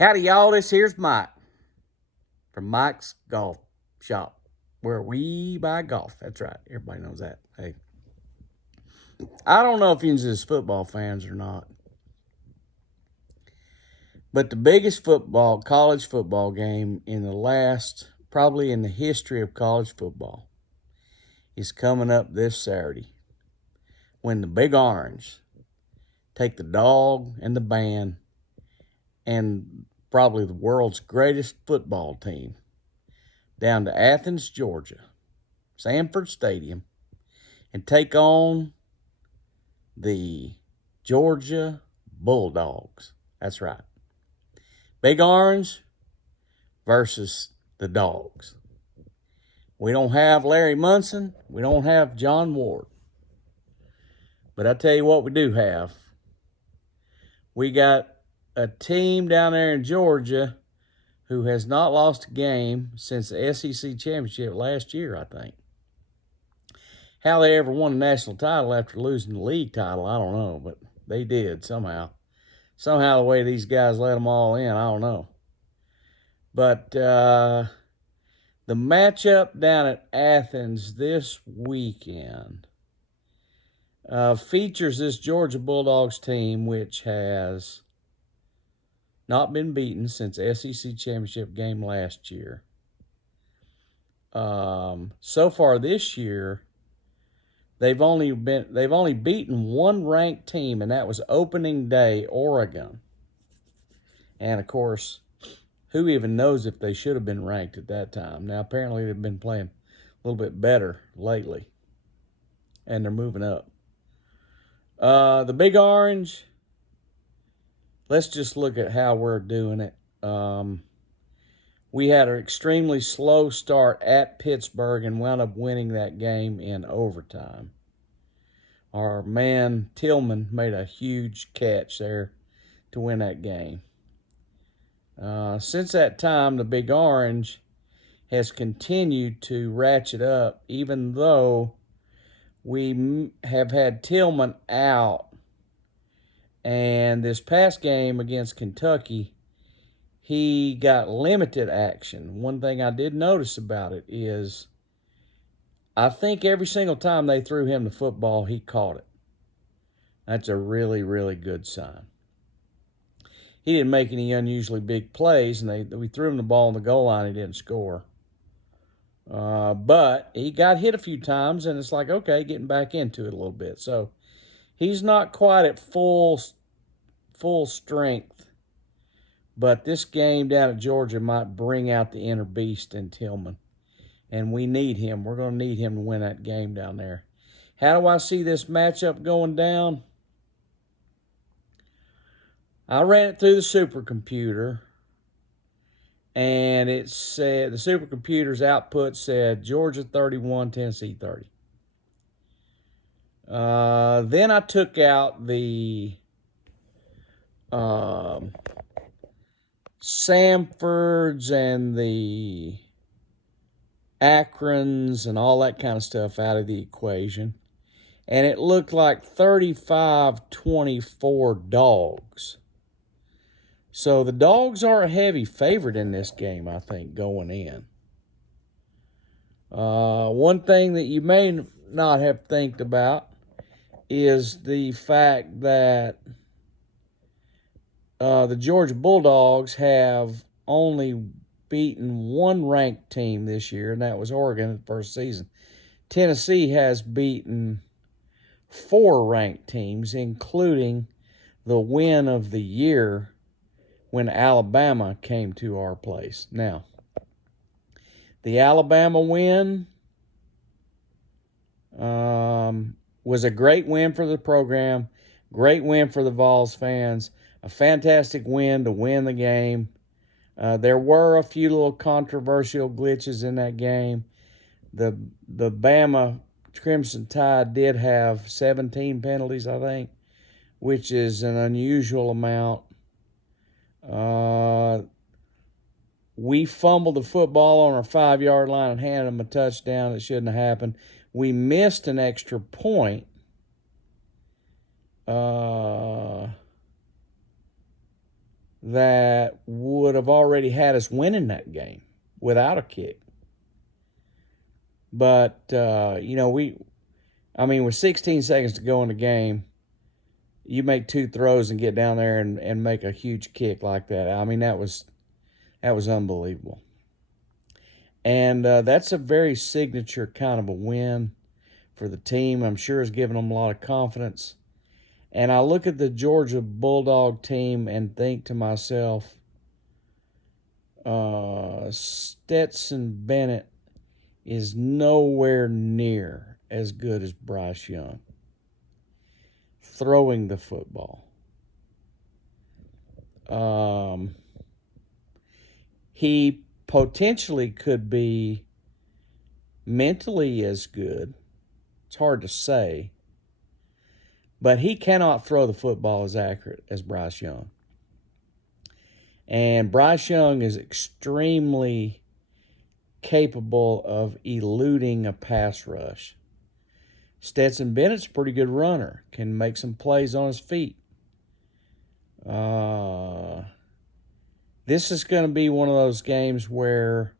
Howdy, y'all. This here's Mike from Mike's Golf Shop, where we buy golf. That's right. Everybody knows that. Hey, I don't know if you're just football fans or not, but the biggest college football game probably in the history of college football, is coming up this Saturday when the Big Orange take the dog and the band and probably the world's greatest football team down to Athens, Georgia, Sanford Stadium, and take on the Georgia Bulldogs. That's right. Big Orange versus the Dogs. We don't have Larry Munson. We don't have John Ward. But I tell you what we do have. We got a team down there in Georgia who has not lost a game since the SEC championship last year, I think. How they ever won a national title after losing the league title, I don't know, but they did somehow. Somehow the way these guys let them all in, I don't know. But the matchup down at Athens this weekend features this Georgia Bulldogs team, which has not been beaten since SEC championship game last year. So far this year, they've only beaten one ranked team, and that was opening day, Oregon. And of course, who even knows if they should have been ranked at that time? Now apparently they've been playing a little bit better lately, and they're moving up. The Big Orange, let's just look at how we're doing it. We had an extremely slow start at Pittsburgh and wound up winning that game in overtime. Our man Tillman made a huge catch there to win that game. Since that time, the Big Orange has continued to ratchet up, even though we have had Tillman out. And this past game against Kentucky, he got limited action. One thing I did notice about it is I think every single time they threw him the football, he caught it. That's a really, really good sign. He didn't make any unusually big plays, and we threw him the ball on the goal line. He didn't score. But he got hit a few times, and it's like, okay, getting back into it a little bit. So he's not quite at full strength. But this game down at Georgia might bring out the inner beast in Tillman. And we need him. We're going to need him to win that game down there. How do I see this matchup going down? I ran it through the supercomputer, and it said the supercomputer's output said Georgia 31, Tennessee 30. Then I took out the Samfords and the Akrons and all that kind of stuff out of the equation. And it looked like 35-24 Dogs. So the Dogs are a heavy favorite in this game, I think, going in. One thing that you may not have think about is the fact that the Georgia Bulldogs have only beaten one ranked team this year, and that was Oregon at the first season. Tennessee has beaten 4 ranked teams, including the win of the year when Alabama came to our place. Now, the Alabama win was a great win for the program, great win for the Vols fans, a fantastic win to win the game. There were a few little controversial glitches in that game. The Bama Crimson Tide did have 17 penalties, I think, which is an unusual amount. We fumbled the football on our 5-yard line and handed them a touchdown that shouldn't have happened. We missed an extra point. that would have already had us winning that game without a kick. But, with 16 seconds to go in the game, you make two throws and get down there and make a huge kick like that. I mean, that was unbelievable. And that's a very signature kind of a win for the team. I'm sure it's given them a lot of confidence. And I look at the Georgia Bulldog team and think to myself, Stetson Bennett is nowhere near as good as Bryce Young throwing the football. He potentially could be mentally as good. It's hard to say. But he cannot throw the football as accurate as Bryce Young. And Bryce Young is extremely capable of eluding a pass rush. Stetson Bennett's a pretty good runner, can make some plays on his feet. This is going to be one of those games where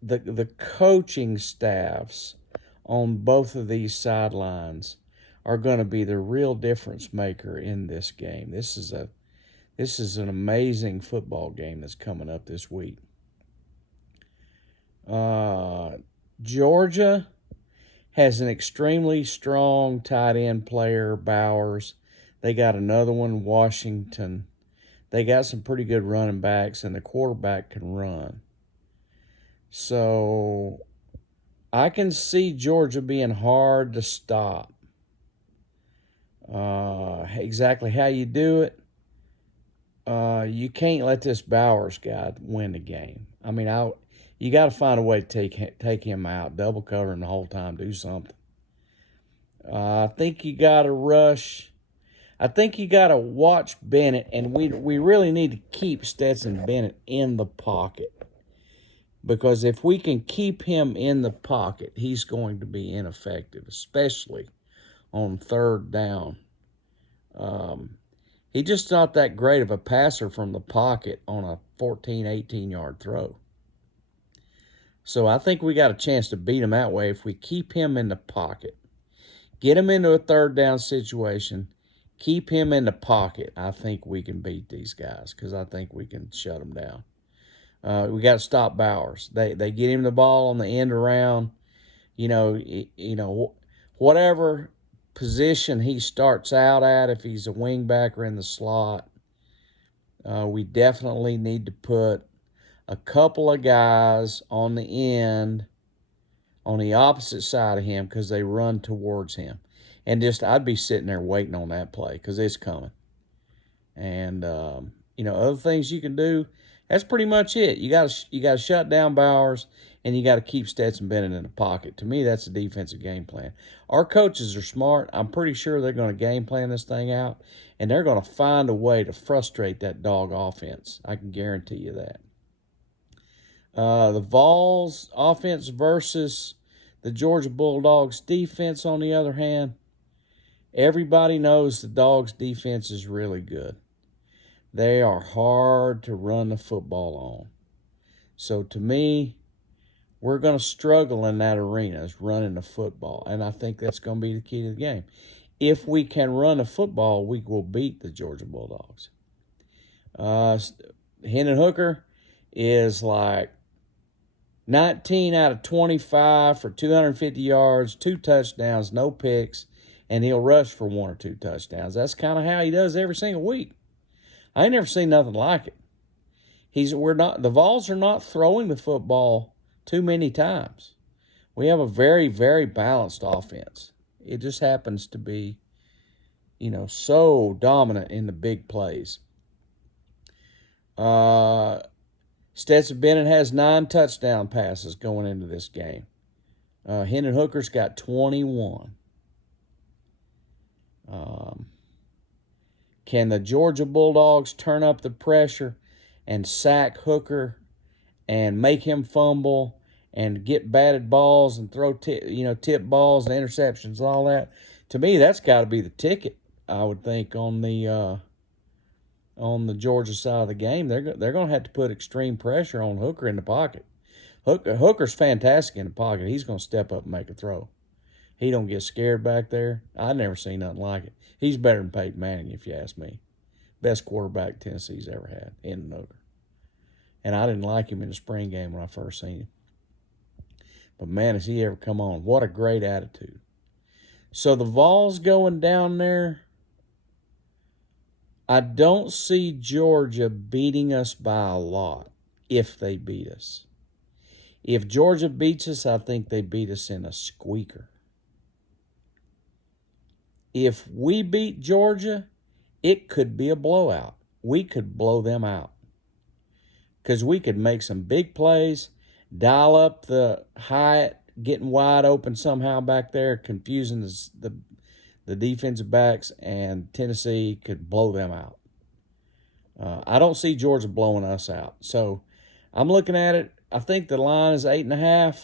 the coaching staffs on both of these sidelines are going to be the real difference maker in this game. This is an amazing football game that's coming up this week. Georgia has an extremely strong tight end player, Bowers. They got another one, Washington. They got some pretty good running backs, and the quarterback can run. So I can see Georgia being hard to stop. Exactly how you do it, you can't let this Bowers guy win the game. I mean, you got to find a way to take him out, double cover him the whole time, do something. I think you got to rush. I think you got to watch Bennett, and we really need to keep Stetson Bennett in the pocket. Because if we can keep him in the pocket, he's going to be ineffective, especially on third down. He's just not that great of a passer from the pocket on a 14, 18-yard throw. So I think we got a chance to beat him that way if we keep him in the pocket. Get him into a third down situation. Keep him in the pocket. I think we can beat these guys because I think we can shut them down. We got to stop Bowers. They get him the ball on the end around. Whatever position he starts out at, if he's a wingback or in the slot, we definitely need to put a couple of guys on the end on the opposite side of him because they run towards him. And I'd be sitting there waiting on that play because it's coming. And, other things you can do, that's pretty much it. You got to shut down Bowers, and you got to keep Stetson Bennett in the pocket. To me, that's a defensive game plan. Our coaches are smart. I'm pretty sure they're going to game plan this thing out, and they're going to find a way to frustrate that dog offense. I can guarantee you that. The Vols offense versus the Georgia Bulldogs defense, on the other hand, everybody knows the Dogs defense is really good. They are hard to run the football on. So to me, we're going to struggle in that arena is running the football. And I think that's going to be the key to the game. If we can run the football, we will beat the Georgia Bulldogs. Hendon Hooker is like 19 out of 25 for 250 yards, 2 touchdowns, no picks, and he'll rush for 1 or 2 touchdowns. That's kind of how he does every single week. I ain't never seen nothing like it. The Vols are not throwing the football too many times. We have a very, very balanced offense. It just happens to be, so dominant in the big plays. Stetson Bennett has 9 touchdown passes going into this game. Hendon Hooker's got 21. Can the Georgia Bulldogs turn up the pressure and sack Hooker and make him fumble and get batted balls and throw tip balls and interceptions and all that? To me, that's got to be the ticket, I would think, on the on the Georgia side of the game, they're going to have to put extreme pressure on Hooker in the pocket. Hooker's fantastic in the pocket. He's going to step up and make a throw. He don't get scared back there. I never seen nothing like it. He's better than Peyton Manning, if you ask me. Best quarterback Tennessee's ever had, in Hooker. And I didn't like him in the spring game when I first seen him. But, man, has he ever come on. What a great attitude. So the Vols going down there, I don't see Georgia beating us by a lot if they beat us. If Georgia beats us, I think they beat us in a squeaker. If we beat Georgia, it could be a blowout. We could blow them out because we could make some big plays, dial up the Hyatt, getting wide open somehow back there, confusing the defensive backs, and Tennessee could blow them out. I don't see Georgia blowing us out. So I'm looking at it. I think the line is 8.5.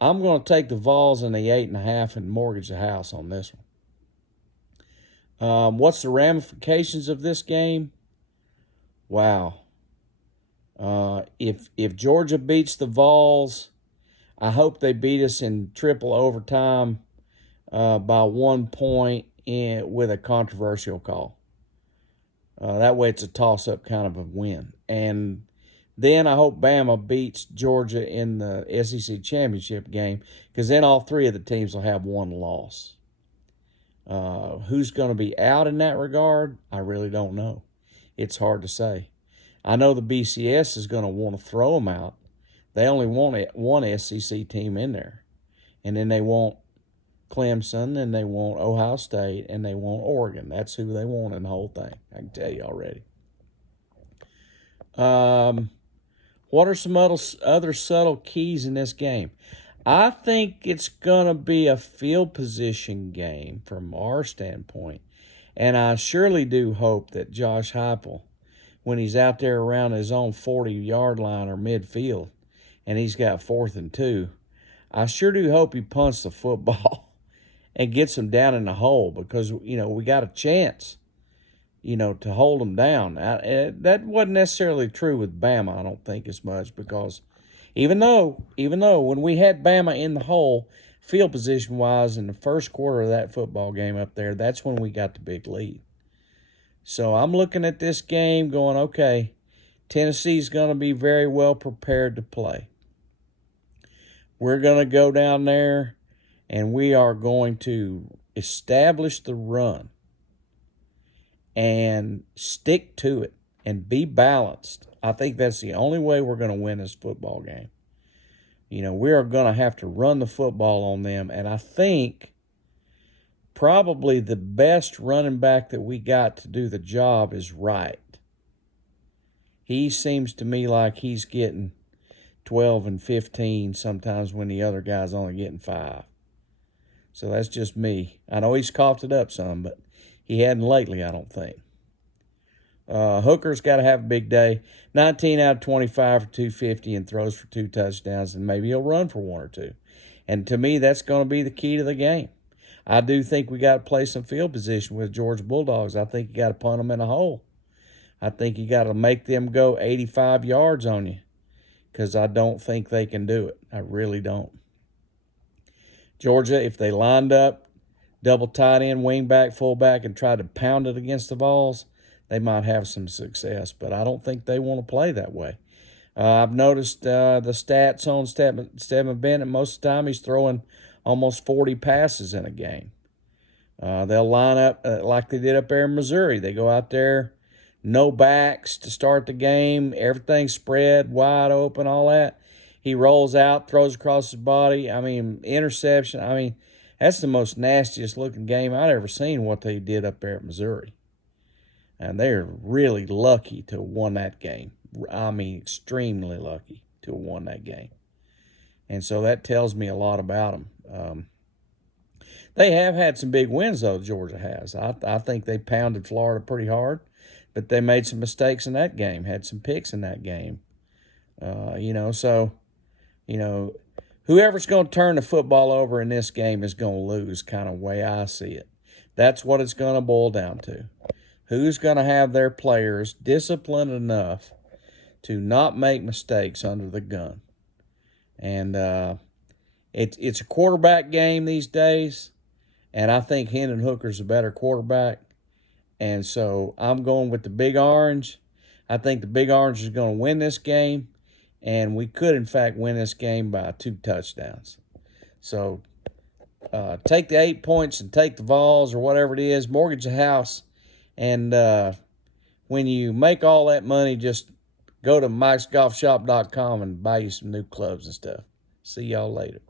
I'm going to take the Vols in the 8.5 and mortgage the house on this one. What's the ramifications of this game? Wow. If Georgia beats the Vols, I hope they beat us in triple overtime by 1 point with a controversial call. That way it's a toss-up kind of a win. And then I hope Bama beats Georgia in the SEC championship game because then all three of the teams will have one loss. Who's going to be out in that regard? I really don't know. It's hard to say. I know the BCS is going to want to throw them out. They only want one SEC team in there. And then they want Clemson, and they want Ohio State, and they want Oregon. That's who they want in the whole thing. I can tell you already. What are some other subtle keys in this game? I think it's going to be a field position game from our standpoint. And I surely do hope that Josh Heupel, when he's out there around his own 40-yard line or midfield, and he's got 4th and 2, I sure do hope he punts the football and gets them down in the hole because, we got a chance, to hold them down. That wasn't necessarily true with Bama, I don't think, as much because even though when we had Bama in the hole, field position-wise, in the first quarter of that football game up there, that's when we got the big lead. So I'm looking at this game going, okay, Tennessee's going to be very well prepared to play. We're going to go down there, and we are going to establish the run and stick to it and be balanced. I think that's the only way we're going to win this football game. We are going to have to run the football on them, and I think probably the best running back that we got to do the job is Wright. He seems to me like he's getting 12 and 15 sometimes when the other guy's only getting 5. So that's just me. I know he's coughed it up some, but he hadn't lately, I don't think. Hooker's got to have a big day. 19 out of 25 for 250 and throws for 2 touchdowns, and maybe he'll run for 1 or 2. And to me, that's going to be the key to the game. I do think we got to play some field position with Georgia Bulldogs. I think you got to punt them in a hole. I think you got to make them go 85 yards on you because I don't think they can do it. I really don't. Georgia, if they lined up, double tight end, wing back, fullback, and tried to pound it against the Vols, they might have some success. But I don't think they want to play that way. I've noticed the stats on Stedman Bennett. Most of the time he's throwing almost 40 passes in a game. They'll line up like they did up there in Missouri. They go out there, no backs to start the game, everything spread, wide open, all that. He rolls out, throws across his body. Interception. That's the most nastiest looking game I've ever seen, what they did up there at Missouri. And they're really lucky to have won that game. Extremely lucky to have won that game. And so that tells me a lot about them. They have had some big wins, though, Georgia has. I think they pounded Florida pretty hard, but they made some mistakes in that game, had some picks in that game. Whoever's going to turn the football over in this game is going to lose, kind of way I see it. That's what it's going to boil down to. who's going to have their players disciplined enough to not make mistakes under the gun. And it's a quarterback game these days, and I think Hendon Hooker's a better quarterback. And so I'm going with the Big Orange. I think the Big Orange is going to win this game, and we could, in fact, win this game by 2 touchdowns. So take the 8 points and take the Vols or whatever it is, mortgage a house, and when you make all that money, just go to mikesgolfshop.com and buy you some new clubs and stuff. See y'all later.